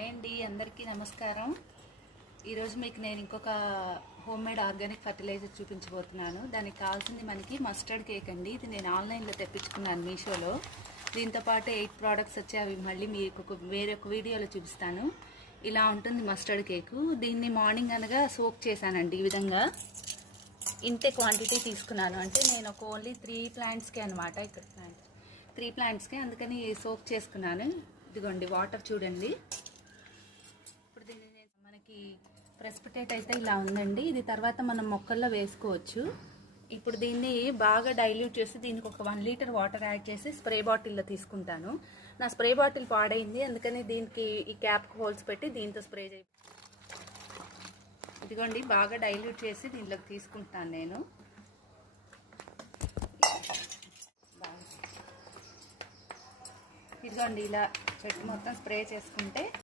Hi అండి, అందరికీ నమస్కారం. ఈరోజు మీకు నేను ఇంకొక హోమ్ మేడ్ ఆర్గానిక్ ఫర్టిలైజర్ చూపించబోతున్నాను. దానికి కావాల్సింది మనకి మస్టర్డ్ కేక్ అండి. ఇది నేను ఆన్లైన్లో తెప్పించుకున్నాను మీషోలో. దీంతో పాటు 8 ప్రోడక్ట్స్ వచ్చి అవి మళ్ళీ మీకు వేరొక వీడియోలో చూపిస్తాను. ఇలా ఉంటుంది మస్టర్డ్ కేకు. దీన్ని మార్నింగ్ అనగా సోక్ చేశానండి. ఈ విధంగా ఇంతే క్వాంటిటీ తీసుకున్నాను. అంటే నేను ఒక ఓన్లీ 3 ప్లాంట్స్కే అనమాట. ఇక్కడ 3 ప్లాంట్స్కే, అందుకని సోక్ చేసుకున్నాను. ఇదిగోండి వాటర్ చూడండి. ఇప్పుడు దీన్ని మనకి ప్రెసిపిటేట్ అయితే ఇలా ఉందండి. ఇది తర్వాత మనం మొక్కల్లో వేసుకోవచ్చు. ఇప్పుడు దీన్ని బాగా డైల్యూట్ చేసి దీనికి ఒక 1 లీటర్ వాటర్ యాడ్ చేసి స్ప్రే బాటిల్లో తీసుకుంటాను. నా స్ప్రే బాటిల్ పాడైంది, అందుకని దీనికి ఈ క్యాప్ హోల్స్ పెట్టి దీంతో స్ప్రే చేయి. ఇదిగోండి బాగా డైల్యూట్ చేసి దీంట్లోకి తీసుకుంటాను నేను. ఇదిగోండి ఇలా చెట్టు మొత్తం స్ప్రే చేసుకుంటే